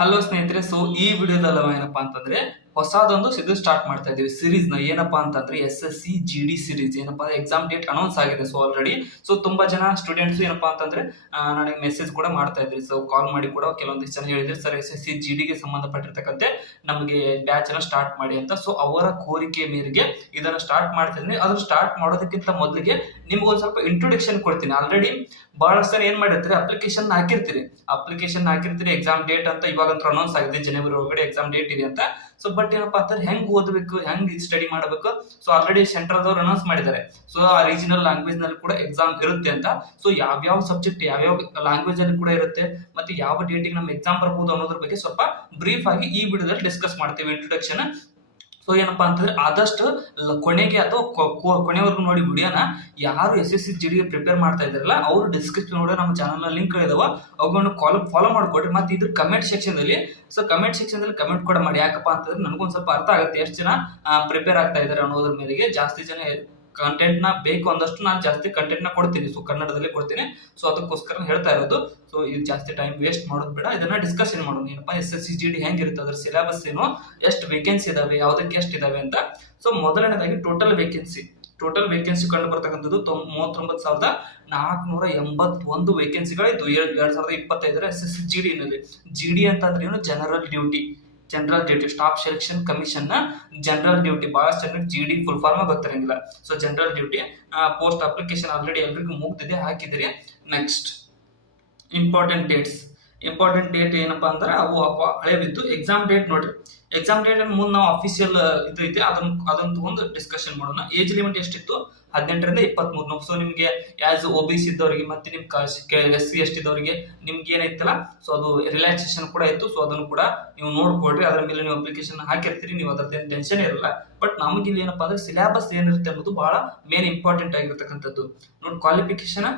Hello ಸ್ನೇಹಿತರೆ, so ಈ ವಿಡಿಯೋದಲ್ಲಿ ಏನಪ್ಪಾ ಅಂತಂದ್ರೆ ಹೊಸದೊಂದು ಇದು ಸ್ಟಾರ್ಟ್ ಮಾಡ್ತಾ ಇದೀವಿ ಸೀರೀಸ್ ನ. ಏನಪ್ಪಾ ಅಂತಂದ್ರೆ SSC GD ಸೀರೀಸ್ ಏನಪ್ಪಾ ಎಕ್ಸಾಮ್ ಡೇಟ್ ಅನೌನ್ಸ್ ಆಗಿದೆ. ಸೊ ಆಲ್ರೆಡಿ ತುಂಬಾ ಜನ ಸ್ಟೂಡೆಂಟ್ಸ್ ಏನಪ್ಪಾ ಅಂತಂದ್ರೆ ನನಗೆ ಮೆಸೇಜ್ ಕೂಡ ಮಾಡ್ತಾ ಇದ್ರಿ. ಸೊ ಕಾಲ್ ಮಾಡಿ ಕೂಡ ಕೆಲವೊಂದಿಷ್ಟು ಜನ ಹೇಳಿದ್ರು, ಸರ್ SSC GD ಗೆ ಸಂಬಂಧಪಟ್ಟಿರ್ತಕ್ಕಂತೆ ನಮಗೆ ಬ್ಯಾಚ್ ಅನ್ನ ಸ್ಟಾರ್ಟ್ ಮಾಡಿ ಅಂತ. ಸೊ ಅವರ ಕೋರಿಕೆ ಮೇರೆಗೆ ಇದನ್ನ ಸ್ಟಾರ್ಟ್ ಮಾಡ್ತಿದ್ದೀನಿ. ಅದನ್ನ ಸ್ಟಾರ್ಟ್ ಮಾಡೋದಕ್ಕಿಂತ ಮೊದಲಿಗೆ ನಿಮ್ಗೆ ಒಂದ್ ಸ್ವಲ್ಪ ಇಂಟ್ರೊಡಕ್ಷನ್ ಕೊಡ್ತೀನಿ. ಆಲ್ರೆಡಿ ಬಹಳಷ್ಟು ಜನ ಏನ್ ಮಾಡಿರ್ತೀರಿ, ಅಪ್ಲಿಕೇಶನ್ ಹಾಕಿರ್ತೀರಿ ಎಕ್ಸಾಮ್ ಡೇಟ್ ಅಂತ ಇವಾಗಂತೂ ಅನೌನ್ಸ್ ಆಗಿದೆ, ಜನವರಿ ಒಳಗಡೆ ಎಕ್ಸಾಮ್ ಡೇಟ್ ಇದೆ ಅಂತ. ಸೊ ಬಟ್ ಏನಪ್ಪಾ ಅಂತಂದ್ರೆ ಹೆಂಗ್ ಓದಬೇಕು, ಹೆಂಗ್ ಸ್ಟಡಿ ಮಾಡಬೇಕು, ಸೊ ಆಲ್ರೆಡಿ ಸೆಂಟ್ರಲ್ ದವ್ರು ಅನೌನ್ಸ್ ಮಾಡಿದ್ದಾರೆ. ಸೊ ಆ ರೀಜನಲ್ ಲ್ಯಾಂಗ್ವೇಜ್ ನಲ್ಲಿ ಕೂಡ ಎಕ್ಸಾಮ್ ಇರುತ್ತೆ ಅಂತ. ಸೊ ಯಾವ್ಯಾವ ಸಬ್ಜೆಕ್ಟ್ ಯಾವ್ಯಾವ ಲ್ಯಾಂಗ್ವೇಜ್ ಅಲ್ಲಿ ಕೂಡ ಇರುತ್ತೆ, ಮತ್ತೆ ಯಾವ ಡೇಟಿಗೆ ನಮ್ಮ ಎಕ್ಸಾಮ್ ಬರ್ಬೋದು ಅನ್ನೋದ್ರ ಬಗ್ಗೆ ಸ್ವಲ್ಪ ಬ್ರೀಫ್ ಆಗಿ ಈ ವಿಡಿಯೋದಲ್ಲಿ ಡಿಸ್ಕಸ್ ಮಾಡ್ತೀವಿ, ಇಂಟ್ರೊಡಕ್ಷನ್. ಸೊ ಏನಪ್ಪಾ ಅಂತಂದ್ರೆ ಆದಷ್ಟು ಕೊನೆಗೆ ಅಥವಾ ಕೊನೆವರೆಗೂ ನೋಡಿ ವಿಡಿಯೋನ. ಯಾರು SSC GD ಪ್ರಿಪೇರ್ ಮಾಡ್ತಾ ಇದಾರಲ್ಲ ಅವರು ಡಿಸ್ಕ್ರಿಪ್ಷನ್ ನೋಡಿ ನಮ್ಮ ಚಾನಲ್ ಲಿಂಕ್ ಇದಾವ, ಅವುಗಳನ್ನು ಫಾಲೋ ಮಾಡ್ಕೊಡ್ರಿ. ಮತ್ತೆ ಇದ್ರ ಕಮೆಂಟ್ ಸೆಕ್ಷನ್ ದಲ್ಲಿ ಕಮೆಂಟ್ ಕೂಡ ಮಾಡಿ. ಯಾಕಪ್ಪ ಅಂತಂದ್ರೆ ನನಗೊಂದ್ ಸ್ವಲ್ಪ ಅರ್ಥ ಆಗುತ್ತೆ ಎಷ್ಟು ಜನ ಪ್ರಿಪೇರ್ ಆಗ್ತಾ ಇದಾರೆ ಅನ್ನೋದ್ರ ಮೇಲೆಗೆ. ಜಾಸ್ತಿ ಜನ ಕಂಟೆಂಟ್ ನ ಬೇಕು ಅಂದಷ್ಟು ನಾನು ಜಾಸ್ತಿ ಕಂಟೆಂಟ್ ನ ಕೊಡ್ತೀನಿ, ಸೊ ಕನ್ನಡದಲ್ಲಿ ಕೊಡ್ತೀನಿ. ಸೊ ಅದಕ್ಕೋಸ್ಕರ ಹೇಳ್ತಾ ಇರೋದು. ಸೊ ಇದು ಜಾಸ್ತಿ ಟೈಮ್ ವೇಸ್ಟ್ ಮಾಡೋದು ಬೇಡ, ಇದನ್ನ ಡಿಸ್ಕಷನ್ ಮಾಡೋಣ. ಏನಪ್ಪಾ SSC GD ಹೆಂಗಿರುತ್ತೆ, ಅದ್ರ ಸಿಲೆಬಸ್ ಏನು, ಎಷ್ಟು ವೇಕೆನ್ಸಿ ಇದಾವೆ, ಯಾವ್ದಕ್ಕೆ ಎಷ್ಟು ಇದಾವೆ ಅಂತ. ಸೊ ಮೊದಲನೇದಾಗಿ ಟೋಟಲ್ ವೇಕೆನ್ಸಿ ಕಂಡು ಬರ್ತಕ್ಕಂಥದ್ದು 39,481 ವೇಕೆನ್ಸಿಗಳಿದ್ದು 2025 SSC GD ನಲ್ಲಿ. GD ಅಂತಂದ್ರೆ ಏನು, general duty staff selection commission ನ ಜನರಲ್ ಡ್ಯೂಟಿ. ಬಹಳಷ್ಟು ಜನಕ್ಕೆ GD ಫುಲ್ ಫಾರ್ಮ್ ಗೊತ್ತಿರಂಗಿಲ್ಲ. So general duty post application already ಎಲ್ರಿಗೂ ಮುಗ್ದಿದೆ, ಹಾಕಿದಿರಿ. ನೆಕ್ಸ್ಟ್ ಇಂಪಾರ್ಟೆಂಟ್ ಡೇಟ್ ಏನಪ್ಪಾ ಅಂದ್ರೆ ಅವು ಹಳೆವಿದ್ದು. ಎಕ್ಸಾಮ್ ಡೇಟ್ ನೋಡ್ರಿ, ಎಕ್ಸಾಮ್ ಡೇಟ್ ಮುಂದೆ ನಾವು ಅಫಿಷಿಯಲ್ ಇದು ಐತೆ, ಅದನ್ನ ತಗೊಂಡು ಡಿಸ್ಕಷನ್ ಮಾಡೋಣ. ಏಜ್ ಲಿಮಿಟ್ ಎಷ್ಟಿತ್ತು, 18ರಿಂದ 23. ಸೊ ನಿಮ್ಗೆ ಆಸ್ OBC ಇದ್ದವರಿಗೆ ಮತ್ತೆ ನಿಮ್ SC ST ಇದ್ದವರಿಗೆ ನಿಮ್ಗೆ ಏನೈತಲ್ಲ, ಸೊ ಅದು ರಿಲ್ಯಾಕ್ಸೇಷನ್ ಕೂಡ ಇತ್ತು. ಸೊ ಅದನ್ನು ಕೂಡ ನೀವು ನೋಡ್ಕೊಳ್ರಿ. ಅದ್ರ ಮೇಲೆ ನೀವು ಅಪ್ಲಿಕೇಶನ್ ಹಾಕಿರ್ತೀರಿ, ನೀವು ಅದ್ರದ್ದು ಟೆನ್ಷನ್ ಇರಲ್ಲ. ಬಟ್ ನಮಗೆ ಇಲ್ಲಿ ಏನಪ್ಪಾ ಅಂದ್ರೆ ಸಿಲೆಬಸ್ ಏನಿರುತ್ತೆ ಅನ್ನೋದು ಬಹಳ ಮೇನ್ ಇಂಪಾರ್ಟೆಂಟ್ ಆಗಿರ್ತಕ್ಕಂಥದ್ದು. ನೋಡಿ, ಕ್ವಾಲಿಫಿಕೇಶನ್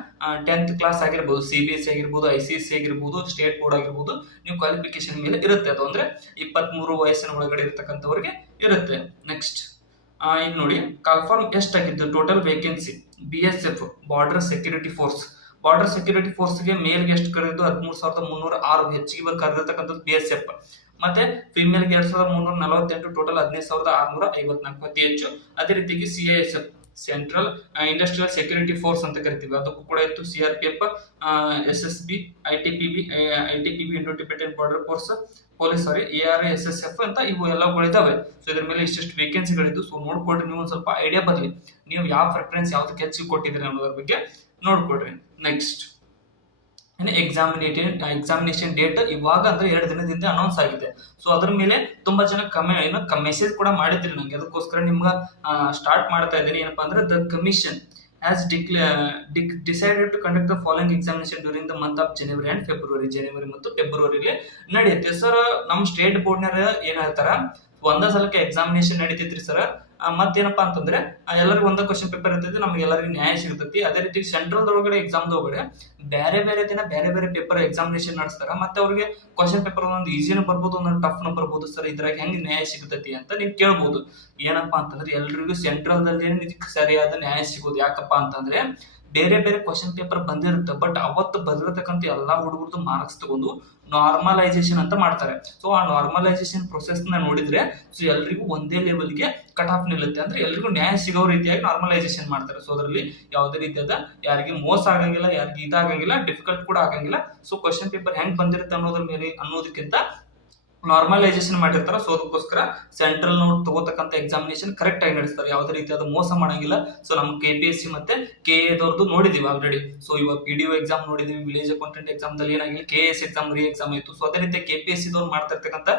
10th ಕ್ಲಾಸ್ ಆಗಿರ್ಬೋದು, CBSE ಆಗಿರ್ಬೋದು, ICSE ಆಗಿರ್ಬೋದು, ಸ್ಟೇಟ್ ಬೋರ್ಡ್ ಆಗಿರ್ಬೋದು, ನೀವು ಕ್ವಾಲಿಫಿಕೇಶನ್ ಮೇಲೆ ಇರುತ್ತೆ. ಅದು ಅಂದ್ರೆ 23 ವಯಸ್ಸಿನ ಒಳಗಡೆ ಇರ್ತಕ್ಕಂಥವ್ರಿಗೆ ಇರುತ್ತೆ. ನೆಕ್ಸ್ಟ್ ಈಗ ನೋಡಿ, ಕನ್ಫರ್ಮ್ ಎಷ್ಟಾಗಿದ್ದು total vacancy. BSF border security ಫೋರ್ಸ್ಗೆ ಮೇಲ್ಗೆ ಎಷ್ಟು ಕರೆದಿದ್ದು 13,306, ಹೆಚ್ಚಿಗೆ ಕರೆದಿರ್ತಕ್ಕಂಥದ್ದು BSF. ಮತ್ತೆ ಫಿಮೇಲ್ಗೆ 2,348, ಟೋಟಲ್ 15,654, ಅತಿ ಹೆಚ್ಚು. ಅದೇ ರೀತಿಯಾಗಿ CISF central industrial security force ಅಂತ ಕರಿತೀವಿ, ಅದಕ್ಕೂ ಕೂಡ ಇತ್ತು. CRPF, SSB, ITPB Indo Tibetan border force, police ARA, SSF ಅಂತ ಇವು ಎಲ್ಲಗಳಿದಾವೆ. ಸೊ ಇದ್ರ ಮೇಲೆ ಇಷ್ಟು ವೇಕೆನ್ಸಿಗಳಿದ್ದು. ಸೊ ನೋಡ್ಕೊಡ್ರಿ, ನೀವು ಒಂದ್ ಸ್ವಲ್ಪ ಐಡಿಯಾ ಬರ್ಲಿ, ನೀವು ಯಾವ ಪ್ರಿಫರೆನ್ಸ್ ಯಾವ್ದಕ್ಕೆ ಹೆಚ್ಚಿಗೆ ಕೊಟ್ಟಿದ್ರಿ ಅನ್ನೋದ್ರ ಬಗ್ಗೆ ನೋಡ್ಕೊಡ್ರಿ. ನೆಕ್ಸ್ಟ್ ಎಕ್ಸಾಮಿನೇಷನ್ ಡೇಟ್ ಇವಾಗ ಅಂದ್ರೆ 2 ದಿನದಿಂದ ಅನೌನ್ಸ್ ಆಗಿದೆ. ಸೊ ಅದ್ರ ಮೇಲೆ ತುಂಬಾ ಜನ ಮೆಸೇಜ್ ಕೂಡ ಮಾಡಿದ್ರಿ ನಂಗೆ. ಅದಕ್ಕೋಸ್ಕರ ನಿಮ್ಗೆ ಸ್ಟಾರ್ಟ್ ಮಾಡ್ತಾ ಇದ್ದೀನಿ. ಏನಪ್ಪಾ ಅಂದ್ರೆ the commission has decided to conduct the following examination during the month of January and February. ಜನವರಿ ಮತ್ತು ಫೆಬ್ರವರಿಲಿ ನಡೆಯುತ್ತೆ. ಸರ್ ನಮ್ಮ ಸ್ಟೇಟ್ ಬೋರ್ಡ್ನಾರ ಏನ್ ಹೇಳ್ತಾರ, ಒಂದ ಸಲಕ್ಕೆ ಎಕ್ಸಾಮಿನೇಷನ್ ನಡೀತೈತ್ರಿ ಸರ್. ಮತ್ತೇನಪ್ಪಾ ಅಂತಂದ್ರೆ ಎಲ್ಲರಿಗೂ ಒಂದ ಕ್ವಶನ್ ಪೇಪರ್ ಇರ್ತೈತಿ, ನಮ್ಗೆ ಎಲ್ಲರಿಗೂ ನ್ಯಾಯ ಸಿಗ್ತೈತಿ. ಅದೇ ರೀತಿ ಸೆಂಟ್ರಲ್ ಒಳಗಡೆ ಎಕ್ಸಾಮ್ ಒಳಗಡೆ ಬೇರೆ ದಿನ ಬೇರೆ ಪೇಪರ್ ಎಕ್ಸಾಮಿನೇಷನ್ ನಡೆಸ್ತಾರ. ಮತ್ತೆ ಅವ್ರಿಗೆ ಕ್ವಶನ್ ಪೇಪರ್ ಒಂದೊಂದು ಈಸಿನೂ ಬರ್ಬೋದು, ಒಂದೊಂದು ಟಫ್ನು ಬರ್ಬೋದು. ಸರ್ ಇದ್ರಾಗ ಹೆಂಗ್ ನ್ಯಾಯ ಸಿಗ್ತೈತಿ ಅಂತ ನೀವು ಕೇಳ್ಬೋದು. ಏನಪ್ಪಾ ಅಂತಂದ್ರೆ ಎಲ್ರಿಗೂ ಸೆಂಟ್ರಲ್ ದಲ್ಲಿ ಸರಿಯಾದ ನ್ಯಾಯ ಸಿಗೋದು. ಯಾಕಪ್ಪ ಅಂತಂದ್ರೆ ಬೇರೆ ಕ್ವಶನ್ ಪೇಪರ್ ಬಂದಿರುತ್ತೆ, ಬಟ್ ಅವತ್ತು ಬಂದಿರತಕ್ಕಂಥ ಎಲ್ಲಾ ಹುಡುಗರದ್ದು ಮಾರ್ಕ್ಸ್ ತಗೊಂಡು ನಾರ್ಮಲೈಸೇಷನ್ ಅಂತ ಮಾಡ್ತಾರೆ. ಸೊ ಆ ನಾರ್ಮಲೈಸೇಷನ್ ಪ್ರೊಸೆಸ್ ನ ನೋಡಿದ್ರೆ ಸೊ ಎಲ್ರಿಗೂ ಒಂದೇ ಲೆವೆಲ್ಗೆ ಕಟ್ ಆಫ್ ನಿಲ್ಲುತ್ತೆ, ಅಂದ್ರೆ ಎಲ್ರಿಗೂ ನ್ಯಾಯ ಸಿಗೋ ರೀತಿಯಾಗಿ ನಾರ್ಮಲೈಸೇಷನ್ ಮಾಡ್ತಾರೆ. ಸೊ ಅದರಲ್ಲಿ ಯಾವುದೇ ರೀತಿಯಾದ ಯಾರಿಗೆ ಮೋಸ ಆಗಂಗಿಲ್ಲ, ಯಾರಿಗೆ ಇದಾಗಂಗಿಲ್ಲ, ಡಿಫಿಕಲ್ಟ್ ಕೂಡ ಆಗಂಗಿಲ್ಲ. ಸೊ ಕ್ವಶನ್ ಪೇಪರ್ ಹೆಂಗ್ ಬಂದಿರುತ್ತೆ ಅನ್ನೋದ್ರ ಮೇಲೆ ಅನ್ನೋದಕ್ಕಿಂತ ನಾರ್ಮಲೈಸೇಷನ್ ಮಾಡಿರ್ತಾರ. ಸೊ ಅದಕ್ಕೋಸ್ಕರ ಸೆಂಟ್ರಲ್ ನೋಡ್ ತಗೋತಕ್ಕಂಥ ಎಕ್ಸಾಮಿನೇಷನ್ ಕರೆಕ್ಟ್ ಆಗಿ ನಡೆಸ್ತಾರೆ, ಯಾವುದೇ ರೀತಿಯಾದ ಮೋಸ ಮಾಡಂಗಿಲ್ಲ. ಸೊ ನಮ್ KPSC ಮತ್ತೆ KA ನೋಡಿದೀವಿ ಆಲ್ರೆಡಿ. ಸೊ ಇವಾಗ PDO ಎಕ್ಸಾಮ್ ನೋಡಿದೀವಿ, ವಿಲೇಜ್ ಅಕೌಂಟೆಂಟ್ ಎಕ್ಸಾಮ್ ದಲ್ಲಿ ಏನಾಗಿಲ್ಲ, KS ಎಕ್ಸಾಮ್ ಎಕ್ಸಾಮ್ ಆಯ್ತು. ಸೊ ಅದೇ ರೀತಿ KPSC ಮಾಡ್ತಾ ಇರ್ತಕ್ಕಂಥ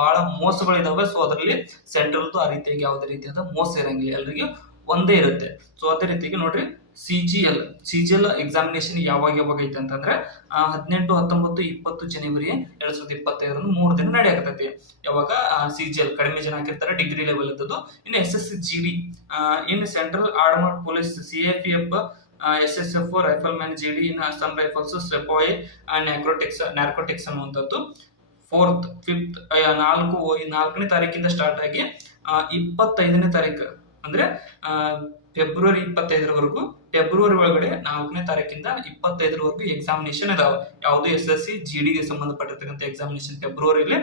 ಬಹಳ ಮೋಸಗಳಿದಾವೆ. ಸೊ ಅದರಲ್ಲಿ ಸೆಂಟ್ರಲ್ ಆ ರೀತಿಯಾಗಿ ಯಾವುದೇ ರೀತಿಯಾದ ಮೋಸ ಇರಂಗಿಲ್ಲ, ಎಲ್ರಿಗೂ ಒಂದೇ ಇರುತ್ತೆ. ಸೊ ಅದೇ ರೀತಿಯಾಗಿ ನೋಡ್ರಿ, CGL ಎಕ್ಸಾಮಿನೇಷನ್ ಯಾವಾಗ ಐತೆ ಅಂತಂದ್ರೆ 18, 19, 20 ಜನವರಿ 2025 3 ದಿನ ನಡೆಯಕತ್ತೈತಿ. ಯಾವಾಗ CGL ಕಡಿಮೆ ಜನ ಹಾಕಿರ್ತಾರೆ, ಡಿಗ್ರಿ ಲೆವೆಲ್ ಇದ್ದದ್ದು. ಇನ್ನು SSC GD in central armed police, CAPF, SSF, rifleman GD, in Assam rifles, sepoy, narcotics ಅನ್ನುವಂಥದ್ದು 4th 5th 4ನೇ ತಾರೀಕಿಂದ ಸ್ಟಾರ್ಟ್ ಆಗಿ 25ನೇ ತಾರೀಕು ಅಂದ್ರೆ ಫೆಬ್ರವರಿ 25ರವರೆಗೂ, ಫೆಬ್ರವರಿ ಒಳಗಡೆ 4ನೇ ತಾರೀಕಿಂದ 25ರವರೆಗೂ ಎಕ್ಸಾಮಿನೇಷನ್ ಇದಾವೆ. ಯಾವುದು SSC GD ಗೆ ಸಂಬಂಧಪಟ್ಟಿರ್ತಕ್ಕಂಥ ಎಕ್ಸಾಮಿನೇಷನ್ ಫೆಬ್ರವರಿಲಿ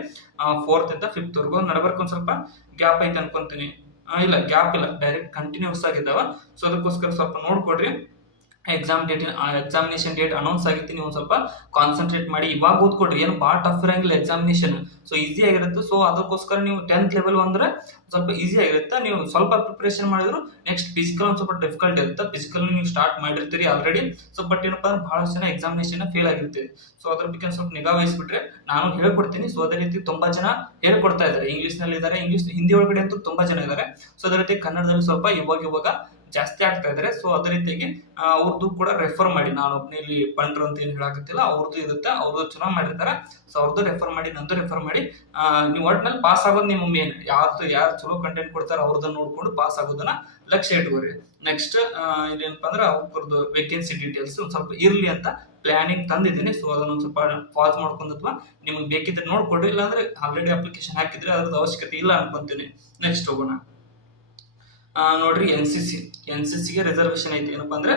4th ಇಂದ 5th ವರೆಗೂ. ನಡಬರ್ಕ್ ಒಂದ್ ಸ್ವಲ್ಪ ಗ್ಯಾಪ್ ಐತೆ ಅನ್ಕೊಂತೀನಿ. ಇಲ್ಲ, ಗ್ಯಾಪ್ ಇಲ್ಲ, ಡೈರೆಕ್ಟ್ ಕಂಟಿನ್ಯೂಸ್ ಆಗಿದ್ದಾವ. ಸೊ ಅದಕ್ಕೋಸ್ಕರ ಸ್ವಲ್ಪ ನೋಡ್ಕೊಡ್ರಿ. ಎಕ್ಸಾಮಿನೇಷನ್ ಡೇಟ್ ಅನೌನ್ಸ್ ಆಗಿತ್ತು, ನೀವು ಸ್ವಲ್ಪ ಕಾನ್ಸಂಟ್ರೇಟ್ ಮಾಡಿ ಇವಾಗ ಓದ್ಕೊಡ್ರಿ. ಏನು ಭಾಳ ಟಫ್ ಇರಂಗಿಲ್ಲ ಎಕ್ಸಾಮಿನೇಷನ್, ಸೊ ಈಸಿ ಆಗಿರುತ್ತೆ. ಸೊ ಅದಕ್ಕೋಸ್ಕರ ನೀವು 10th ಲೆವೆಲ್ ಅಂದ್ರೆ ಸ್ವಲ್ಪ ಈಸಿ ಆಗಿರುತ್ತೆ. ನೀವು ಸ್ವಲ್ಪ ಪ್ರಿಪರೇಷನ್ ಮಾಡಿದ್ರು ನೆಕ್ಸ್ಟ್ ಫಿಸಿಕಲ್ ಒಂದು ಸ್ವಲ್ಪ ಡಿಫಿಕಲ್ಟ್ ಇರುತ್ತೆ. ಫಿಸಿಕಲ್ ನೀವು ಸ್ಟಾರ್ಟ್ ಮಾಡಿರ್ತೀರಿ ಆಲ್ರೆಡಿ. ಸೊ ಬಟ್ ಏನಪ್ಪಾ ಅಂದ್ರೆ ಬಹಳಷ್ಟು ಜನ ಎಕ್ಸಾಮಿನೇಷನ್ ಫೇಲ್ ಆಗಿರ್ತೀರಿ. ಸೊ ಅದ್ರ ಬಗ್ಗೆ ಸ್ವಲ್ಪ ನಿಗಾ ವಹಿಸ್ಬಿಟ್ರೆ ನಾನು ಹೇಳ್ಕೊಡ್ತೀನಿ. ಸೊ ಅದೇ ರೀತಿ ತುಂಬಾ ಜನ ಹೇಳ್ಕೊಡ್ತಾ ಇದ್ದಾರೆ, ಇಂಗ್ಲಿಷ್ ನಲ್ಲಿ ಇದ್ದಾರೆ, ಹಿಂದಿ ಒಳಗಡೆ ಅಂತೂ ತುಂಬಾ ಜನ ಇದ್ದಾರೆ. ಸೊ ಅದೇ ರೀತಿ ಕನ್ನಡದಲ್ಲಿ ಸ್ವಲ್ಪ ಇವಾಗ ಜಾಸ್ತಿ ಆಗ್ತಾ ಇದಾರೆ. ಸೊ ಅದೇ ರೀತಿಯಾಗಿ ಅವ್ರದ್ದು ಕೂಡ ರೆಫರ್ ಮಾಡಿ. ನಾನು ಒಬ್ಬನೇ ಇಲ್ಲಿ ಪಂಡ್ರು ಅಂತ ಏನು ಹೇಳಾಕತ್ತಿಲ್ಲ, ಅವ್ರದ್ದು ಇರುತ್ತೆ, ಅವ್ರದ್ದು ಚೆನ್ನಾಗಿ ಮಾಡಿರ್ತಾರೆ. ಸೊ ಅವ್ರದ್ದು ರೆಫರ್ ಮಾಡಿ, ನಂದು ರೆಫರ್ ಮಾಡಿ. ನೀವು ಒಟ್ನಲ್ಲಿ ಪಾಸ್ ಆಗೋದು ನಿಮ್ಮ ಮೇನ್. ಯಾರು ಚಲೋ ಕಂಟೆಂಟ್ ಕೊಡ್ತಾರೆ ಅವ್ರದನ್ನ ನೋಡ್ಕೊಂಡು ಪಾಸ್ ಆಗೋದನ್ನ ಲಕ್ಷ್ಯ ಇಟ್ಕೋರಿ. ನೆಕ್ಸ್ಟ್ ಇದೇನಪ್ಪ ಅಂದ್ರೆ ಅವ್ರದ್ದು ವೇಕೆನ್ಸಿ ಡೀಟೇಲ್ಸ್ ಒಂದು ಸ್ವಲ್ಪ ಇರ್ಲಿ ಅಂತ ಪ್ಲಾನಿಂಗ್ ತಂದಿದ್ದೀನಿ. ಸೊ ಅದನ್ನ ಒಂದು ಸ್ವಲ್ಪ ಪಾಸ್ ಮಾಡ್ಕೊಂಡು ಅಥವಾ ನಿಮ್ಗೆ ಬೇಕಿದ್ರೆ ನೋಡ್ಕೊಡ್ರಿ. ಇಲ್ಲಾಂದ್ರೆ ಆಲ್ರೆಡಿ ಅಪ್ಲಿಕೇಶನ್ ಹಾಕಿದ್ರೆ ಅದ್ರದ್ದು ಅವಶ್ಯಕತೆ ಇಲ್ಲ ಅನ್ಕೊಂತೀನಿ. ನೆಕ್ಸ್ಟ್ ಹೋಗೋಣ. ನೋಡ್ರಿ, NCC ಗೆ ರಿಸರ್ವೇಶನ್ ಐತಿ. ಏನಪ್ಪಾ ಅಂದ್ರೆ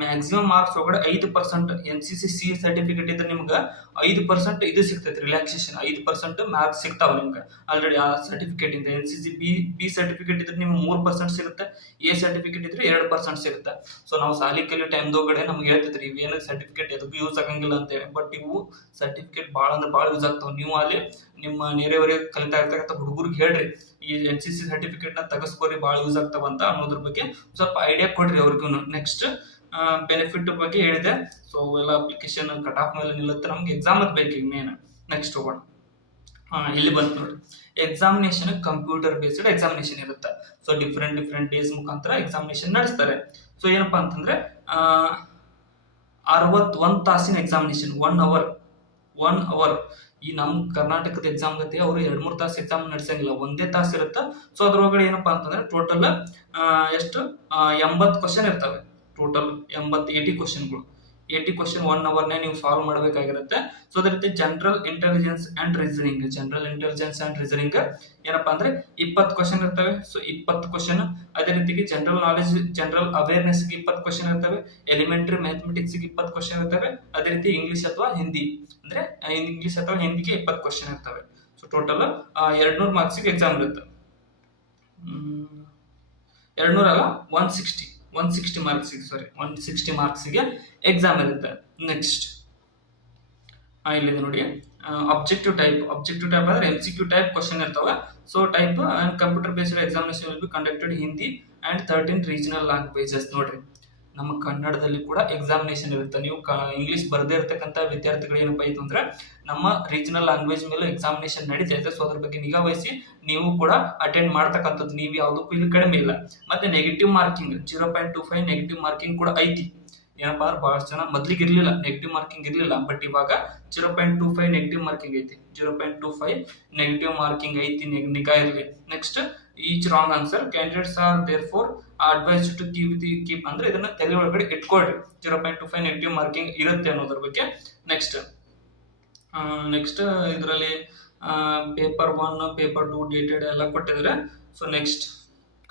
ಮ್ಯಾಕ್ಸಿಮಮ್ ಮಾರ್ಕ್ಸ್ ಒಳಗಡೆ 5% NCC C ಸರ್ಟಿಫಿಕೇಟ್ ಇದ್ರೆ ನಿಮ್ಗೆ 5% ಇದು ಸಿಗ್ತೈತಿ, ರಿಲ್ಯಾಕ್ಸೇಷನ್ 5% ಮಾರ್ಕ್ಸ್ ಸಿಗ್ತಾವ ನಿಮ್ಗೆ ಆಲ್ರೆಡಿ ಆ ಸರ್ಟಿಫಿಕೇಟ್ ಇಂದ. NCC B ಸರ್ಟಿಫಿಕೇಟ್ ಇದ್ರೆ ನಿಮ್ಗೆ 3% ಸಿಗುತ್ತೆ, A ಸರ್ಟಿಫಿಕೇಟ್ ಇದ್ರೆ 2% ಸಿಗುತ್ತೆ. ಸೊ ನಾವು ಸಾಲಿ ಕಲಿಯೋ ಟೈಮ್ದೊಳಗಡೆ ನಮ್ಗೆ ಹೇಳ್ತಿದ್ರಿ ಇವೇನು ಸರ್ಟಿಫಿಕೇಟ್ ಎದಕ್ಕೂ ಯೂಸ್ ಆಗಂಗಿಲ್ಲ ಅಂತೇಳಿ. ಬಟ್ ಇವು ಸರ್ಟಿಫಿಕೇಟ್ ಭಾಳ ಅಂದ್ರೆ ಭಾಳ ಯೂಸ್ ಆಗ್ತಾವ. ನೀವು ಅಲ್ಲಿ ನಿಮ್ಮ ನೆರೆಯವರಿಗೆ ಕಲಿತಾ ಇರ್ತಕ್ಕಂಥ ಹುಡುಗರಿಗೆ ಹೇಳ್ರಿ ಈ NCC ಸರ್ಟಿಫಿಕೇಟ್ ನ ತೆಗೆಸ್ಕೋರಿ, ಭಾಳ ಯೂಸ್ ಆಗ್ತಾವಂತ ಅನ್ನೋದ್ರ ಬಗ್ಗೆ ಸ್ವಲ್ಪ ಐಡಿಯಾ ಕೊಡ್ರಿ ಅವ್ರಿಗೂ. ನೆಕ್ಸ್ಟ್ ಬೆನಿಫಿಟ್ ಬಗ್ಗೆ ಹೇಳಿದೆ. ಸೊ ಎಲ್ಲ ಅಪ್ಲಿಕೇಶನ್ ಕಟ್ ಆಫ್ ಮೇಲೆ ನಿಲ್ಲುತ್ತೆ, ನಮ್ಗೆ ಎಕ್ಸಾಮ್ ಅದು ಬೇಕು ಈಗ ಮೇನ್. ನೆಕ್ಸ್ಟ್ ಹೋಗೋಣ. ಇಲ್ಲಿ ಬಂತು ನೋಡಿ, ಎಕ್ಸಾಮಿನೇಷನ್ ಕಂಪ್ಯೂಟರ್ ಬೇಸ್ಡ್ ಎಕ್ಸಾಮಿನೇಷನ್ ಇರುತ್ತೆ. ಸೊ ಡಿಫ್ರೆಂಟ್ ಡೇಸ್ ಮುಖಾಂತರ ಎಕ್ಸಾಮಿನೇಷನ್ ನಡೆಸ್ತಾರೆ. ಸೊ ಏನಪ್ಪಾ ಅಂತಂದ್ರೆ 61 ತಾಸಿನ ಎಕ್ಸಾಮಿನೇಷನ್, 1 ಅವರ್. ಈ ನಮ್ಮ ಕರ್ನಾಟಕದ ಎಕ್ಸಾಮ್ ಗತಿ ಅವರು 2-3 ತಾಸು ಎಕ್ಸಾಮ್ ನಡೆಸಂಗಿಲ್ಲ, 1 ತಾಸು ಇರುತ್ತೆ. ಸೊ ಅದ್ರೊಳಗಡೆ ಏನಪ್ಪಾ ಅಂತಂದ್ರೆ ಟೋಟಲ್ ಎಷ್ಟು 80 ಕ್ವಶನ್ ಇರ್ತವೆ. ಟೋಟಲ್ 80 ಕ್ವಶನ್ಗಳು. 80 ಕ್ವಶನ್ 1 ಅವರ್ನೇ ನೀವು ಸಾಲ್ವ್ ಮಾಡಬೇಕಾಗಿರುತ್ತೆ. ಸೊ ಅದೇ ರೀತಿ ಜನರಲ್ ಇಂಟೆಲಿಜೆನ್ಸ್ ಅಂಡ್ ರೀಸನಿಂಗ್ ಏನಪ್ಪಾ ಅಂದ್ರೆ 20 ಕ್ವಶನ್ ಇರ್ತವೆ. So 20 question. ಅದೇ ರೀತಿಗೆ ಜನರಲ್ ನಾಲೆಜ್, ಜನರಲ್ ಅವೇರ್ನೆಸ್ ಗೆ 20 ಕ್ವಶನ್ ಇರ್ತವೆ. ಎಲಿಮೆಂಟರಿ ಮ್ಯಾಥಮೆಟಿಕ್ಸ್ ಗೆ 20 ಕ್ವಶನ್ ಇರ್ತವೆ. ಅದೇ ರೀತಿ ಇಂಗ್ಲಿಷ್ ಅಥವಾ ಹಿಂದಿಗೆ 20 ಕ್ವಶನ್ ಇರ್ತವೆ. ಸೊ ಟೋಟಲ್ 200 ಮಾರ್ಕ್ಸ್ಗೆ ಎಕ್ಸಾಮ್ ಇರುತ್ತೆ. 200 ಅಲ್ಲ, 160 ಮಾರ್ಕ್ಸ್ಗೆ ಎಕ್ಸಾಮ್ ಇರುತ್ತೆ. ನೆಕ್ಸ್ಟ್ ಇಲ್ಲಿದೆ ನೋಡಿ, ಅಬ್ಜೆಕ್ಟಿವ್ ಟೈಪ್ ಅಂದ್ರೆ MCQ ಟೈಪ್ ಕ್ವಶನ್ ಇರ್ತಾವ. So type and computer based examination will be conducted Hindi and 13 regional languages. ನೋಡ್ರಿ, ನಮ್ಮ ಕನ್ನಡದಲ್ಲಿ ಕೂಡ ಎಕ್ಸಾಮಿನೇಷನ್ ಇರುತ್ತೆ. ನೀವು ಇಂಗ್ಲಿಷ್ ಬರದೇ ಇರ್ತಕ್ಕಂಥ ವಿದ್ಯಾರ್ಥಿಗಳು ಏನಪ್ಪಾ ಇತ್ತು ಅಂದ್ರೆ ನಮ್ಮ ರೀಜನಲ್ ಲ್ಯಾಂಗ್ವೇಜ್ ಮೇಲೆ ಎಕ್ಸಾಮಿನೇಷನ್ ನಡೀತೈತೆ. ಸೊ ಅದ್ರ ಬಗ್ಗೆ ನಿಗಾ ವಹಿಸಿ ನೀವು ಕೂಡ ಅಟೆಂಡ್ ಮಾಡ್ತಕ್ಕಂಥದ್ದು. ನೀವು ಯಾವುದಕ್ಕೂ ಇಲ್ಲಿ ಕಡಿಮೆ ಇಲ್ಲ. ಮತ್ತೆ ನೆಗೆಟಿವ್ ಮಾರ್ಕಿಂಗ್ 0.25 ನೆಗೆಟಿವ್ ಮಾರ್ಕಿಂಗ್ ಕೂಡ ಐತಿ. ಏನಪ್ಪಾ ಅಂದ್ರೆ ಬಹಳಷ್ಟು ಜನ ಮೊದ್ಲಿಗೆ ಇರ್ಲಿಲ್ಲ, ನೆಗೆಟಿವ್ ಮಾರ್ಕಿಂಗ್ ಇರ್ಲಿಲ್ಲ. ಬಟ್ ಇವಾಗ 0.25 ನೆಗೆಟಿವ್ ಮಾರ್ಕಿಂಗ್ ಐತಿ. 0.25 ನೆಗೆಟಿವ್ ಮಾರ್ಕಿಂಗ್ ಐತಿ, ನಿಗಾ ಇರಲಿ. Next each wrong answer candidates are therefore advise to keep ಅಂದ್ರೆ ಇದನ್ನ ತಲೆ ಒಳಗಡೆ ಇಟ್ಕೊಳ್ರಿ. 0.25 ನೆಗೆಟಿವ್ ಮಾರ್ಕಿಂಗ್ ಇರುತ್ತೆ ಅನ್ನೋದ್ರ ಬಗ್ಗೆ. ನೆಕ್ಸ್ಟ್ ಇದರಲ್ಲಿ ಪೇಪರ್ 1 ಪೇಪರ್ 2 ಡೇಟೆಡ್ ಎಲ್ಲ ಕೊಟ್ಟಿದ್ರೆ. ಸೊ ನೆಕ್ಸ್ಟ್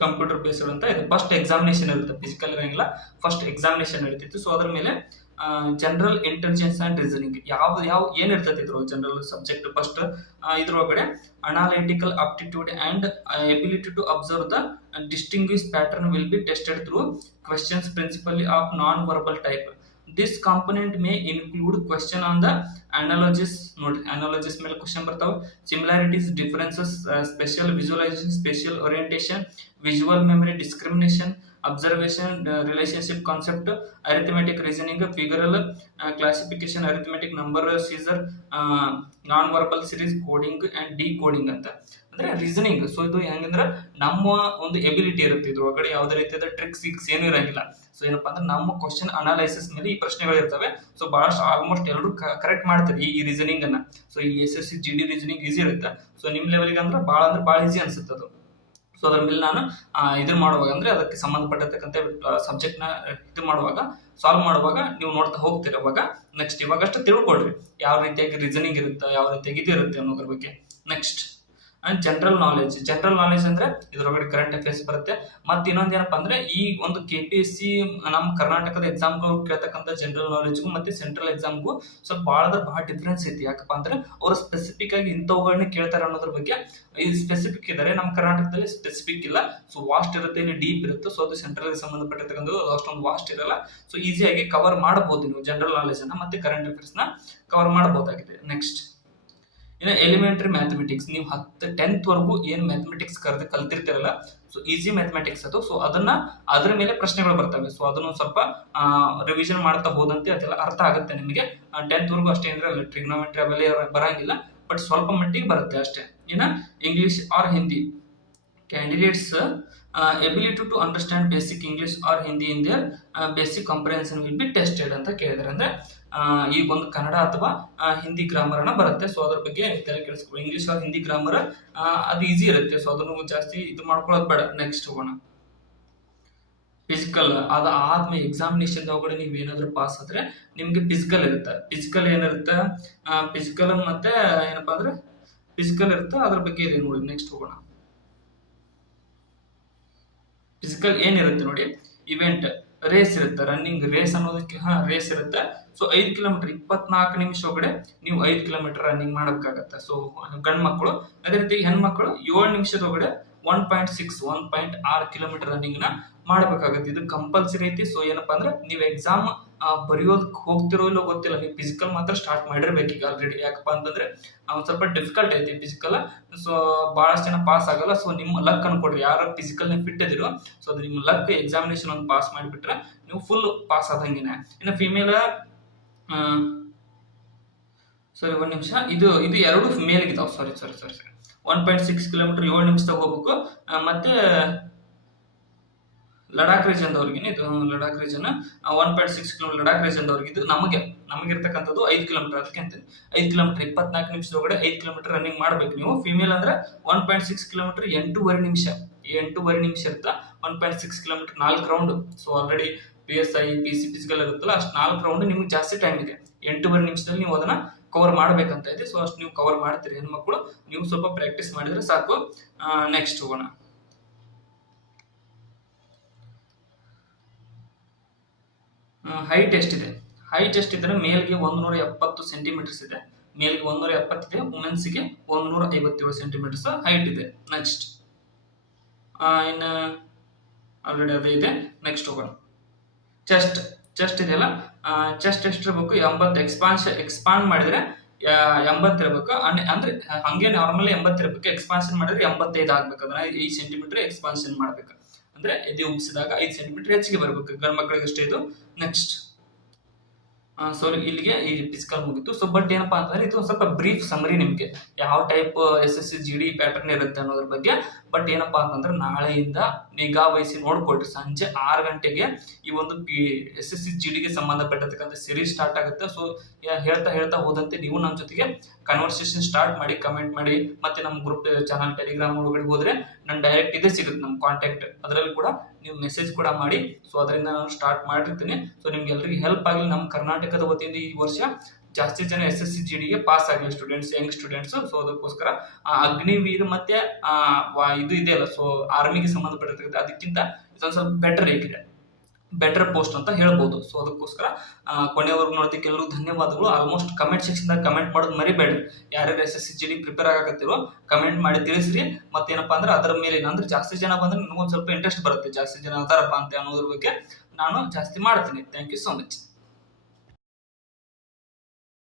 ಕಂಪ್ಯೂಟರ್ ಬೇಸ್ಡ್ ಅಂತ ಇದು ಫಸ್ಟ್ ಎಕ್ಸಾಮಿನೇಷನ್ ಇರುತ್ತೆ, ಫಿಸಿಕಲ್ ಇರಂಗಿಲ್ಲ, ಫಸ್ಟ್ ಎಕ್ಸಾಮಿನೇಷನ್ ನಡೀತಿತ್ತು. ಸೊ ಅದ್ರ ಮೇಲೆ ಜನರಲ್ ಇಂಟೆಲಿಜೆನ್ಸ್ ಅಂಡ್ ರೀಸನಿಂಗ್ ಯಾವ ಏನಿರ್ತೈತಿ ಇದ್ರ ಜನರಲ್ ಸಬ್ಜೆಕ್ಟ್. ಫಸ್ಟ್ ಇದ್ರೊಳಗಡೆ analytical aptitude and ability to observe the distinguish pattern will be tested through questions principally of non verbal type. This component may include question on the analogies. ನೋಡಿ, analogies ಮೇಲೆ question ಬರ್ತಾವೆ. Similarities, differences, special visualization, spatial orientation, visual memory, discrimination, observation, relationship concept, arithmetic reasoning, figural classification, arithmetic number seizure, non-verbal series, coding and decoding ಅಂತ ಅಂದ್ರೆ reasoning. So ಇದು ಹೆಂಗಂದ್ರೆ ನಮ್ಮ ಒಂದು ability ಇರುತ್ತೆ. ಇದ್ರೊಳಗಡೆ ಯಾವುದೇ ರೀತಿಯಾದ ಟ್ರಿಕ್ಸ್ ಏನು ಇರಂಗಿಲ್ಲ. ಸೊ ಏನಪ್ಪಾ ಅಂದ್ರೆ ನಮ್ಮ ಕ್ವಶನ್ ಅನಾಲೈಸಿಸ್ ಮೇಲೆ ಈ ಪ್ರಶ್ನೆಗಳು ಇರ್ತವೆ. ಸೊ ಬಹಳಷ್ಟು ಆಲ್ಮೋಸ್ಟ್ ಎಲ್ಲರೂ ಕರೆಕ್ಟ್ ಮಾಡ್ತಾರೆ ಈ ರೀಸನಿಂಗ್ ಅನ್ನ. ಸೊ ಈ SSC GD ರೀಸನಿಂಗ್ ಈಸಿ ಇರುತ್ತೆ. ಸೊ ನಿಮ್ ಲೆವೆಲ್ಗೆ ಅಂದ್ರೆ ಭಾಳ ಈಸಿ ಅನ್ಸುತ್ತೆ ಅದು. ಸೊ ಅದ್ರ ಮೇಲೆ ನಾನು ಇದನ್ನ ಮಾಡುವಾಗ ಅಂದ್ರೆ ಅದಕ್ಕೆ ಸಂಬಂಧಪಟ್ಟಿರ್ತಕ್ಕಂಥ ಸಬ್ಜೆಕ್ಟ್ ನ ಇದು ಮಾಡುವಾಗ ಸಾಲ್ವ್ ಮಾಡುವಾಗ ನೀವು ನೋಡ್ತಾ ಹೋಗ್ತೀರ. ಅವಾಗ ನೆಕ್ಸ್ಟ್ ಇವಾಗಷ್ಟು ತಿಳ್ಕೊಳ್ರಿ ಯಾವ ರೀತಿಯಾಗಿ ರೀಸನಿಂಗ್ ಇರುತ್ತೆ, ಯಾವ ರೀತಿಯಾಗಿ ಇದು ಇರುತ್ತೆ ಅನ್ನೋದ್ರ ಬಗ್ಗೆ. ನೆಕ್ಸ್ಟ್ ಅಂಡ್ ಜನರಲ್ ನಾಲೆಜ್ ಅಂದ್ರೆ ಇದ್ರೊಳಗಡೆ ಕರೆಂಟ್ ಅಫೇರ್ಸ್ ಬರುತ್ತೆ. ಮತ್ತೆ ಇನ್ನೊಂದು ಏನಪ್ಪಾ ಅಂದ್ರೆ ಈ ಒಂದು KPSC ನಮ್ಮ ಕರ್ನಾಟಕದ ಎಕ್ಸಾಮ್ಗಳು ಕೇಳ್ತಕ್ಕಂಥ ಜನರಲ್ ನಾಲೆಜ್ಗೂ ಮತ್ತೆ ಸೆಂಟ್ರಲ್ ಎಕ್ಸಾಮ್ಗೂ ಸ್ವಲ್ಪ ಬಹಳ ಡಿಫ್ರೆನ್ಸ್ ಐತಿ. ಯಾಕಪ್ಪ ಅಂದ್ರೆ ಅವ್ರು ಸ್ಪೆಸಿಫಿಕ್ ಆಗಿ ಇಂಥವುಗಳನ್ನ ಕೇಳ್ತಾರೆ ಅನ್ನೋದ್ರ ಬಗ್ಗೆ ಈ ಸ್ಪೆಸಿಫಿಕ್ ಇದ್ದಾರೆ. ನಮ್ಮ ಕರ್ನಾಟಕದಲ್ಲಿ ಸ್ಪೆಸಿಫಿಕ್ ಇಲ್ಲ. ಸೊ ವಾಸ್ಟ್ ಇರುತ್ತೆ, ಇಲ್ಲಿ ಡೀಪ್ ಇರುತ್ತೆ. ಸೊ ಅದು ಸೆಂಟ್ರಲ್ ಸಂಬಂಧಪಟ್ಟಿರ್ತಕ್ಕಂಥದ್ದು ಅಷ್ಟೊಂದು ವಾಸ್ಟ್ ಇರಲ್ಲ. ಸೊ ಈಸಿಯಾಗಿ ಕವರ್ ಮಾಡಬಹುದು ನೀವು ಜನರಲ್ ನಾಲೆಜ್ ಅನ್ನ ಮತ್ತೆ ಕರೆಂಟ್ ಅಫೇರ್ಸ್ ನ ಕವರ್ ಮಾಡಬಹುದಾಗಿದೆ. ನೆಕ್ಸ್ಟ್ ಇನ್ನು ಎಲಿಮೆಂಟರಿ ಮ್ಯಾಥಮೆಟಿಕ್ಸ್, ನೀವು 10th ವರೆಗೂ ಏನ್ ಮ್ಯಾಥಮೆಟಿಕ್ಸ್ ಕಲ್ತಿರ್ತೀರಲ್ಲ, ಸೊ ಈಸಿ ಮ್ಯಾಥಮೆಟಿಕ್ಸ್ ಅದು. ಸೊ ಅದ್ರ ಮೇಲೆ ಪ್ರಶ್ನೆಗಳು ಬರ್ತವೆ. ಸೊ ಅದನ್ನು ಸ್ವಲ್ಪ ರಿವಿಷನ್ ಮಾಡ್ತಾ ಹೋದಂತೆ ಅದೆಲ್ಲ ಅರ್ಥ ಆಗುತ್ತೆ ನಿಮಗೆ. 10th ವರೆಗೂ ಅಷ್ಟೇ ಅಂದ್ರೆ ಟ್ರಿಗ್ನೋಮೆಟ್ರಿ ಅವೆಲ್ಲ ಬರಂಗಿಲ್ಲ, ಬಟ್ ಸ್ವಲ್ಪ ಮಟ್ಟಿಗೆ ಬರುತ್ತೆ ಅಷ್ಟೇ. ಇನ್ನು English or Hindi candidates ability to understand basic English or Hindi in their basic comprehension will be tested ಅಂತ ಕೇಳಿದ್ರೆ, ಅಂದ್ರೆ ಈ ಒಂದು ಕನ್ನಡ ಅಥವಾ ಹಿಂದಿ ಗ್ರಾಮರ್ ಅನ್ನ ಬರುತ್ತೆ. ಸೊ ಅದ್ರ ಬಗ್ಗೆ ತಲೆ ಕೆಡಿಸ್ಕೊಳ್ಳಿ. ಇಂಗ್ಲಿಷ್ ಆರ್ ಹಿಂದಿ ಗ್ರಾಮರ್ ಅದು ಈಸಿ ಇರುತ್ತೆ. ಸೊ ಅದನ್ನು ಜಾಸ್ತಿ ಇದು ಮಾಡ್ಕೊಳ್ಳೋದು ಬೇಡ. ನೆಕ್ಸ್ಟ್ ಹೋಗೋಣ. ಫಿಸಿಕಲ್ ಆದ್ಮೇಲೆ ಎಕ್ಸಾಮಿನೇಷನ್ ಒಳಗಡೆ ನೀವು ಏನಾದ್ರು ಪಾಸ್ ಆದ್ರೆ ನಿಮ್ಗೆ ಫಿಸಿಕಲ್ ಇರುತ್ತೆ. ಫಿಸಿಕಲ್ ಏನಿರುತ್ತೆ, ಫಿಸಿಕಲ್ ಮತ್ತೆ ಏನಪ್ಪಾ ಅಂದ್ರೆ ಫಿಸಿಕಲ್ ಇರುತ್ತೆ. ಅದ್ರ ಬಗ್ಗೆ ಇದೆ ನೋಡಿ. ನೆಕ್ಸ್ಟ್ ಹೋಗೋಣ. ಫಿಸಿಕಲ್ ಏನಿರುತ್ತೆ ನೋಡಿ, ಇವೆಂಟ್ ರೇಸ್ ಇರುತ್ತೆ, ರನ್ನಿಂಗ್ ರೇಸ್ ಅನ್ನೋದಕ್ಕೆ ರೇಸ್ ಇರುತ್ತೆ. ಸೊ 5 ಕಿಲೋಮೀಟರ್ 24 ನಿಮಿಷ ಒಳಗಡೆ ನೀವು 5 ಕಿಲೋಮೀಟರ್ ರನ್ನಿಂಗ್ ಮಾಡಬೇಕಾಗತ್ತೆ. ಸೊ ಗಂಡು ಮಕ್ಕಳು, ಅದೇ ರೀತಿ ಹೆಣ್ಮಕ್ಳು 7 ನಿಮಿಷದೊಳಗಡೆ 1.6 ಕಿಲೋಮೀಟರ್ ರನ್ನಿಂಗ್ ನ ಮಾಡಬೇಕಾಗತ್ತೆ. ಇದು ಕಂಪಲ್ಸರಿ ಐತಿ. ಸೊ ಏನಪ್ಪಾ ಅಂದ್ರೆ ನೀವು ಎಕ್ಸಾಮ್ ಬರೆಯೋದಕ್ಕೆ ಹೋಗ್ತಿರೋ ಇಲ್ಲೋ ಗೊತ್ತಿಲ್ಲ, ನೀವು ಫಿಸಿಕಲ್ ಮಾತ್ರ ಸ್ಟಾರ್ಟ್ ಮಾಡಿರ್ಬೇಕು ಈಗ ಆಲ್ರೆಡಿ. ಯಾಕಪ್ಪ ಅಂತಂದ್ರೆ ಸ್ವಲ್ಪ ಡಿಫಿಕಲ್ಟ್ ಐತಿ ಫಿಸಿಕಲ್. ಸೊ ಬಹಳಷ್ಟು ಜನ ಪಾಸ್ ಆಗಲ್ಲ. ಸೊ ನಿಮ್ಮ ಲಕ್ ಅನ್ಕೊಡ್ರಿ, ಯಾರು ಫಿಸಿಕಲ್ ಫಿಟ್ ಇದಿರೋ, ಸೊ ಅದು ನಿಮ್ಮ ಲಕ್. ಎಕ್ಸಾಮಿನೇಷನ್ ಒಂದು ಪಾಸ್ ಮಾಡಿಬಿಟ್ರೆ ನೀವು ಫುಲ್ ಪಾಸ್ ಆದಂಗಿನ. ಇನ್ನು ಫಿಮೇಲ್ ಸರಿ 1 ನಿಮಿಷ, ಇದು ಎರಡು ಮೇಲ್ಗಿದಾವೆ. ಸಾರಿ 1.6 ಕಿಲೋಮೀಟರ್ 7 ನಿಮಿಷದಾಗ ಹೋಗ್ಬೇಕು. ಮತ್ತೆ ಲಡಾಖ್ ರೀಜನ್ ಅವ್ರಿಗೆ ಇದು Ladakh region 1.6 kilometre Ladakh region ಅವ್ರಿಗೆ. ಇದು ನಮಗಿರ್ತಕ್ಕಂಥದ್ದು 5 ಕಿಲೋಮೀಟರ್. ಅದಕ್ಕೆ ಅಂತ 5 ಕಿಲೋಮೀಟರ್ 24 ನಿಮಿಷದೊಳಗಡೆ 5 ಕಿಲೋಮೀಟರ್ ರನ್ನಿಂಗ್ ಮಾಡ್ಬೇಕು ನೀವು. ಫಿಮೇಲ್ ಅಂದ್ರೆ 1.6 ಕಿಲೋಮೀಟರ್ 8.5 ನಿಮಿಷ ಇರುತ್ತೆ. 1.6 kilometre 4 round. So already PSI PC physical ಇರುತ್ತಲ್ಲ, ಅಷ್ಟು 4 ರೌಂಡ್ ನಿಮ್ಗೆ ಜಾಸ್ತಿ ಟೈಮ್ ಇದೆ. 8.5 ನಿಮಿಷದಲ್ಲಿ ನೀವು ಅದನ್ನ ಕವರ್ ಮಾಡ್ಬೇಕಂತ ಇದೆ. ಸೊ ಅಷ್ಟು ನೀವು ಕವರ್ ಮಾಡ್ತೀರಿ ಹೆಣ್ಮಕ್ಳು. ನೀವು ಸ್ವಲ್ಪ ಪ್ರಾಕ್ಟೀಸ್ ಮಾಡಿದ್ರೆ ಸಾಕು. ನೆಕ್ಸ್ಟ್ ಹೋಗೋಣ. ಹೈಟ್ ಎಷ್ಟಿದೆ? ಹೈಟ್ ಎಷ್ಟಿದ್ರೆ ಮೇಲ್ಗೆ 170 ಸೆಂಟಿಮೀಟರ್ಸ್ ಇದೆ. ಮೇಲ್ಗೆ 170 ಇದೆ. ವುಮೆನ್ಸ್ಗೆ 157 ಸೆಂಟಿಮೀಟರ್ಸ್ ಹೈಟ್ ಇದೆ. ನೆಕ್ಸ್ಟ್ ಇನ್ನು ಆಲ್ರೆಡಿ ಅದೇ ಇದೆ. ನೆಕ್ಸ್ಟ್ ಹೋಗೋಣ. ಚೆಸ್ಟ್ ಇದೆಯಲ್ಲ, ಚೆಸ್ಟ್ ಎಷ್ಟಿರ್ಬೇಕು? 80. ಎಕ್ಸ್ಪಾಂಡ್ ಮಾಡಿದ್ರೆ 80 ಇರಬೇಕು. ಅಂದ್ರೆ ಹಂಗೆ ನಾರ್ಮಲಿ 80 ಇರಬೇಕು. ಎಕ್ಸ್ಪಾನ್ಷನ್ ಮಾಡಿದ್ರೆ 85 ಆಗ್ಬೇಕು. ಅದನ್ನ 5 ಸೆಂಟಿಮೀಟರ್ ಎಕ್ಸ್ಪಾನ್ಷನ್ ಮಾಡ್ಬೇಕು. ಅಂದ್ರೆ ಎದೆ ಉಬ್ಸಿದಾಗ 5 ಸೆಂಟಿಮೀಟರ್ ಹೆಚ್ಚಿಗೆ ಬರಬೇಕು. ಗಂಡು ಮಕ್ಕಳಿಗೆ ಅಷ್ಟೇ ಇದು. ನೆಕ್ಸ್ಟ್ ಸಾರಿ, ಇಲ್ಲಿಗೆ ಈ ಫಿಸಿಕಲ್ ಮುಗಿತು. ಸೊ ಬಟ್ ಏನಪ್ಪಾ ಅಂತಂದ್ರೆ ಇದು ಸ್ವಲ್ಪ ಬ್ರೀಫ್ ಸಮರಿ ನಿಮ್ಗೆ ಯಾವ ಟೈಪ್ SSC GD ಪ್ಯಾಟರ್ನ್ ಇರುತ್ತೆ ಅನ್ನೋದ್ರ ಬಗ್ಗೆ. ಬಟ್ ಏನಪ್ಪಾ ಅಂತಂದ್ರೆ ನಾಳೆಯಿಂದ ನಿಗಾ ವಹಿಸಿ ನೋಡ್ಕೊಳ್ರಿ. ಸಂಜೆ 6 ಗಂಟೆಗೆ ಈ ಒಂದು SSC GDಗೆ ಸಂಬಂಧಪಟ್ಟಿರ್ತಕ್ಕಂಥ ಸೀರೀಸ್ ಸ್ಟಾರ್ಟ್ ಆಗುತ್ತೆ. ಸೊ ಹೇಳ್ತಾ ಹೋದಂತೆ ನೀವು ನಮ್ಮ ಜೊತೆಗೆ ಕನ್ವರ್ಸೇಷನ್ ಸ್ಟಾರ್ಟ್ ಮಾಡಿ, ಕಮೆಂಟ್ ಮಾಡಿ. ಮತ್ತೆ ನಮ್ಮ ಗ್ರೂಪ್ ಚಾನಲ್ ಟೆಲಿಗ್ರಾಮ್ ಒಳಗಡೆ ಹೋದ್ರೆ ನಾನು ಡೈರೆಕ್ಟ್ ಇದೇ ಸಿಗುತ್ತೆ ನಮ್ಮ ಕಾಂಟ್ಯಾಕ್ಟ್. ಅದರಲ್ಲಿ ಕೂಡ ನೀವು ಮೆಸೇಜ್ ಕೂಡ ಮಾಡಿ. ಸೊ ಅದರಿಂದ ನಾನು ಸ್ಟಾರ್ಟ್ ಮಾಡಿರ್ತೀನಿ. ಸೊ ನಿಮ್ಗೆ ಎಲ್ರಿಗೂ ಹೆಲ್ಪ್ ಆಗಲಿ. ನಮ್ಮ ಕರ್ನಾಟಕದ ವತಿಯಿಂದ ಈ ವರ್ಷ ಜಾಸ್ತಿ ಜನ SSC GDಗೆ ಪಾಸ್ ಆಗಲಿ ಸ್ಟೂಡೆಂಟ್ಸ್, ಯಂಗ್ ಸ್ಟೂಡೆಂಟ್ಸ್. ಸೊ ಅದಕ್ಕೋಸ್ಕರ ಅಗ್ನಿವೀರ್ ಮತ್ತೆ ಇದು ಇದೆಯಲ್ಲ, ಸೊ ಆರ್ಮಿಗೆ ಸಂಬಂಧಪಟ್ಟಿರ್ತಕ್ಕಂಥ ಅದಕ್ಕಿಂತ ಇದೊಂದು ಸ್ವಲ್ಪ ಬೆಟರ್ ಪೋಸ್ಟ್ ಅಂತ ಹೇಳ್ಬೋದು. ಸೊ ಅದಕ್ಕೋಸ್ಕರ ಕೊನೆಯವರೆಗೂ ನೋಡೋದಕ್ಕೆ ಎಲ್ಲರಿಗೂ ಧನ್ಯವಾದಗಳು. ಆಲ್ಮೋಸ್ಟ್ ಕಮೆಂಟ್ ಸೆಕ್ಷನ್ದಾಗ ಕಮೆಂಟ್ ಮಾಡೋದು ಮರಿಬೇಡ್ರಿ. ಯಾರ್ಯಾರು SSC GD ಪ್ರಿಪೇರ್ ಆಗತ್ತಿರೋ ಕಮೆಂಟ್ ಮಾಡಿ ತಿಳಿಸ್ರಿ. ಮತ್ತೇನಪ್ಪಾ ಅಂದ್ರೆ ಅದರ ಮೇಲೆ ಅಂದ್ರೆ ಜಾಸ್ತಿ ಜನ ಬಂದ್ರೆ ನನಗೊಂದು ಸ್ವಲ್ಪ ಇಂಟ್ರೆಸ್ಟ್ ಬರುತ್ತೆ. ಜಾಸ್ತಿ ಜನ ಅದಾರಪ್ಪ ಅಂತ ಅನ್ನೋದ್ರ ಬಗ್ಗೆ ನಾನು ಜಾಸ್ತಿ ಮಾಡ್ತೀನಿ. Thank you so much.